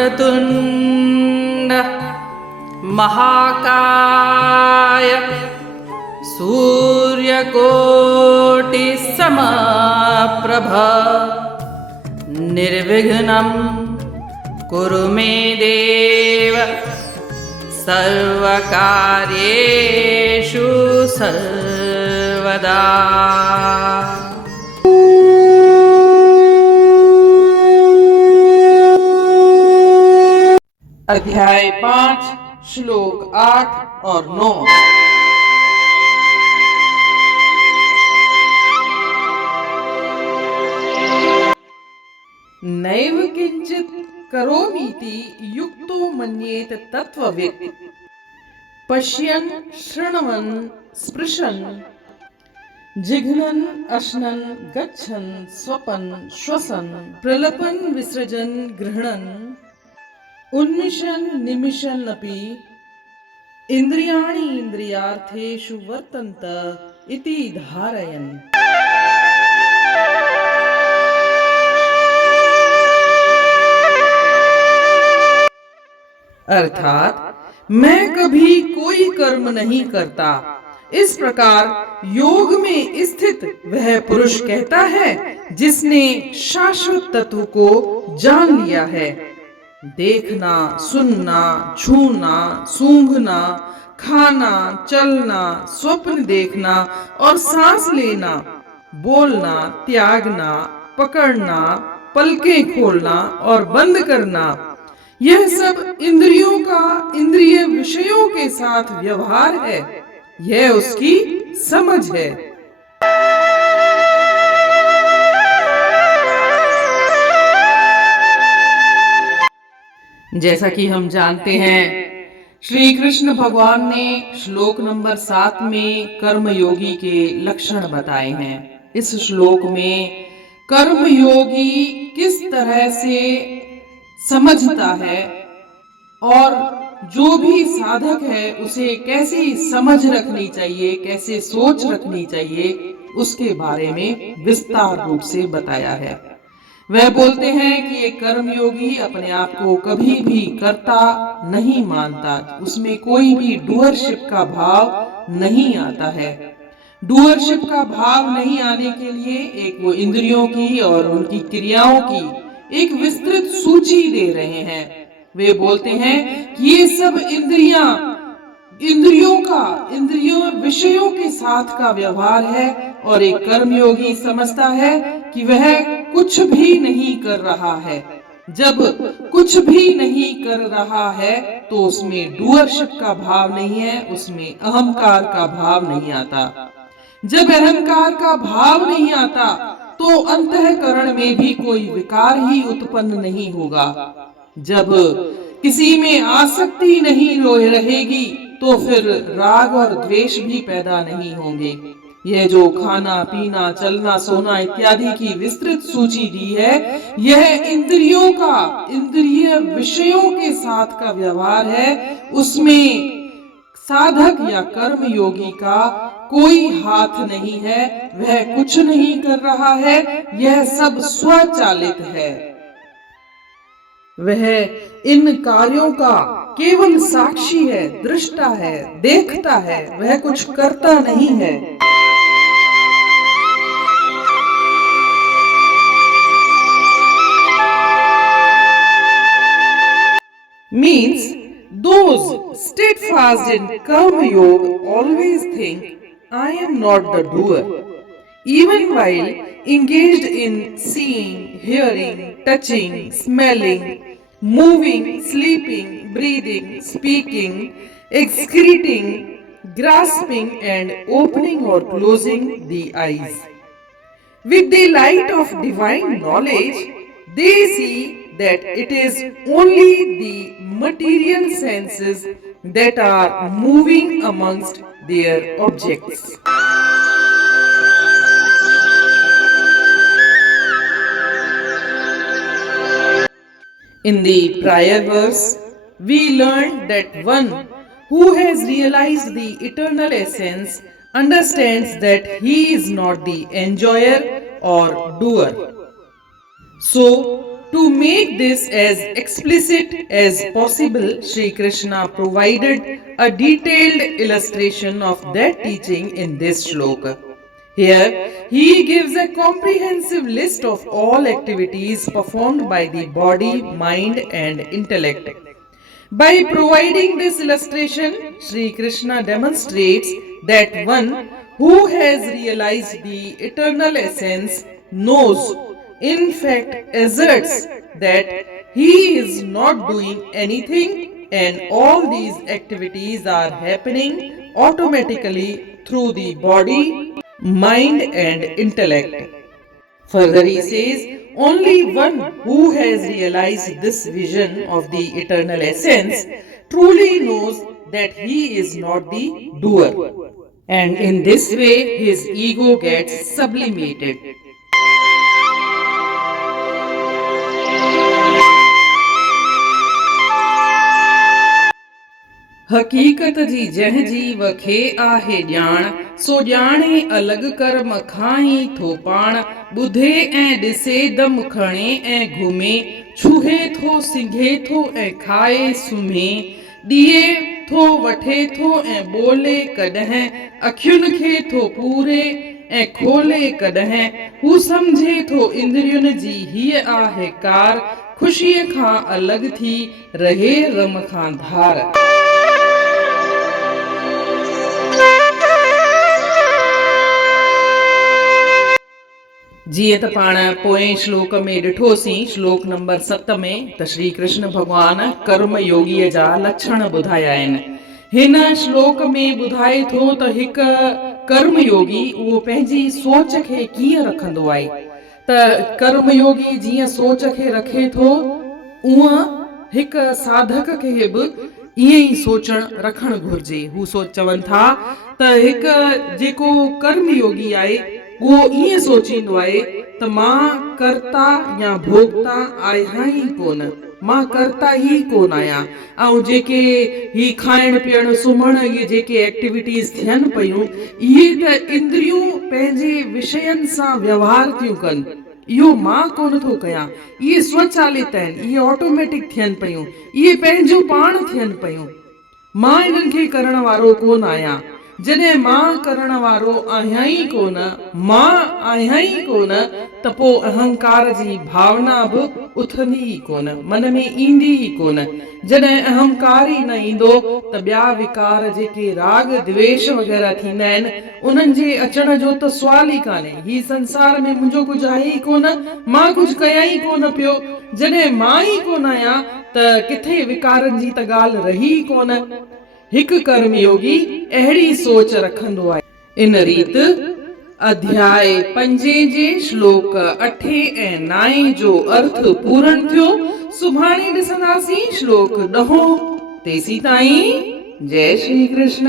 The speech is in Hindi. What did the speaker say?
वक्रतुण्ड महाकाय सूर्यकोटिसमप्रभ निर्विघ्नं कुरु मे देव सर्वकार्येषु सर्वदा। अध्याय 5 श्लोक 8 और 9। नैव किंचित् करोमीति युक्तो मन्येत तत्त्ववित् पश्यन् शृण्वन् स्पृशन् जिघ्नन् अश्नन् गच्छन् स्वपन् श्वसन् प्रलपन् विसृजन् गृह्णन् उन्मिषन् निमिषन् अपि इन्द्रियाणि इन्द्रियार्थेषु वर्तन्त इति धारयन्। अर्थात मैं कभी कोई कर्म नहीं करता, इस प्रकार योग में स्थित वह पुरुष कहता है जिसने शाश्वत तत्व को जान लिया है। देखना, सुनना, छूना, सूंघना, खाना, चलना, स्वप्न देखना और सांस लेना, बोलना, त्यागना, पकड़ना, पलकें खोलना और बंद करना, यह सब इंद्रियों का इंद्रिय विषयों के साथ व्यवहार है। यह उसकी समझ है। जैसा कि हम जानते हैं, श्री कृष्ण भगवान ने श्लोक नंबर 7 में कर्मयोगी के लक्षण बताए हैं। इस श्लोक में कर्मयोगी किस तरह से समझता है और जो भी साधक है उसे कैसी समझ रखनी चाहिए, कैसे सोच रखनी चाहिए, उसके बारे में विस्तार रूप से बताया है। वह बोलते हैं कि एक कर्मयोगी अपने आप को कभी भी कर्ता नहीं मानता, उसमें कोई भी डूअरशिप का भाव नहीं आता है। डूअरशिप का भाव नहीं आने के लिए एक वो इंद्रियों की और उनकी क्रियाओं की एक विस्तृत सूची दे रहे हैं। वे बोलते हैं कि ये सब इंद्रियों विषयों के साथ का व्यवहार है और एक कर्मयोगी समझता है कि वह कुछ भी नहीं कर रहा है। जब कुछ भी नहीं कर रहा है तो उसमें डूअरशिप का भाव नहीं है, उसमें अहंकार का भाव नहीं आता। जब अहंकार का भाव नहीं आता तो अंतःकरण में भी कोई विकार ही उत्पन्न नहीं होगा। जब किसी में आसक्ति नहीं रहेगी तो फिर राग और द्वेष भी पैदा नहीं होंगे। यह जो खाना, पीना, चलना, सोना इत्यादि की विस्तृत सूची दी है, यह इंद्रियों का इंद्रिय विषयों के साथ का व्यवहार है। उसमें साधक या कर्म योगी का कोई हाथ नहीं है, वह कुछ नहीं कर रहा है, यह सब स्वचालित है। वह इन कार्यों का केवल साक्षी है, दृष्टा है, देखता है, वह कुछ करता नहीं है। Means those steadfast in karma yoga always think, I am not the doer. Even while engaged in seeing, hearing, touching, smelling, moving, sleeping, breathing, speaking, excreting, grasping and opening or closing the eyes. With the light of divine knowledge, they see that it is only the material senses that are moving amongst their objects. In the prior verse, we learned that one who has realized the eternal essence understands that he is not the enjoyer or doer. So, To make this as explicit as possible, Sri Krishna provided a detailed illustration of that teaching in this shloka. Here, he gives a comprehensive list of all activities performed by the body, mind, and intellect. By providing this illustration, Sri Krishna demonstrates that one who has realized the eternal essence knows, in fact, asserts that he is not doing anything and all these activities are happening automatically through the body, mind, and intellect. Further, he says, only one who has realized this vision of the eternal essence truly knows that he is not the doer. And in this way, his ego gets sublimated. हकीकत जी जंहिं जी वखे आहे ॼाण, सो ॼाणे अलॻि कर्म खाई थो पाण। ॿुधे ऐं ॾिसे दम खणे ऐं घुमे, छुहे थो सिंघे थो ऐं खाए सुम्हे, ॾिए थो वठे थो ऐं ॿोले कॾहिं, अखियुनि खे थो पूरे ऐं खोले कॾहिं, हू सम्झे थो इंद्रियुनि जी हीअ आहे कार, ख़ुशीअ खां अलॻि थी रहे रम खां धार। जीअं त पाण पोएं श्लोक में ॾिठोसीं, श्लोक नंबर 7 में, त श्री कृष्ण भॻवान कर्म योगीअ जा लक्षण ॿुधाया आहिनि। हिन श्लोक में ॿुधाए थो त हिकु कर्म योगी उहो पंहिंजी सोच खे कीअं रखंदो आहे। त कर्म योगी जीअं सोच खे रखे थो, उहा हिकु साधक खे बि ईअं ई सोचण रखणु घुर्जे। हू चवनि था त हिकु जेको कर्म योगी आहे उहो ईअं सोचींदो आहे त मां कर्ता या भोक्ता आहियां ई कोन, मां कर्ता ई कोन आहियां। ऐं जेके ही खाइण पीअण सुम्हण इहे जेके एक्टिविटीज़ थियनि पियूं, इहे त इंद्रियूं पंहिंजे विषयनि सां व्यवहार थियूं कनि, इहो मां कोन थो कयां। इहे स्वचालित आहिनि, इहे ऑटोमेटिक थियनि पियूं, इहे पंहिंजो पाण थियनि पियूं। मां इन्हनि खे करण वारो कोन आहियां। जॾहिं मां करण वारो आहियां ई कोन, मां आहियां ई कोन, त पोइ अहंकार जी भावना बि उथंदी ई कोन, मन में ईंदी ई कोन। जॾहिं अहंकार ई न ईंदो त ॿिया विकार जेके राग द्वेष वग़ैरह थींदा आहिनि, उन्हनि जे अचण जो त सुवाल ई कान्हे। ही संसार में मुंहिंजो कुझु आहे ई कोन, मां कुझु कयां ई कोन पियो। जॾहिं मां ई कोन आहियां त किथे विकारनि जी त ॻाल्हि रही ई कोन। हिकु कर्म योगी अहिड़ी सोच रखंदो आहे। इन रीति अध्याय 5 जे श्लोक 8 ऐं 9 जो अर्थ पूर्ण थियो। सुभाणे ॾिसंदासीं श्लोक 10। तेसी ताईं जय श्री कृष्ण।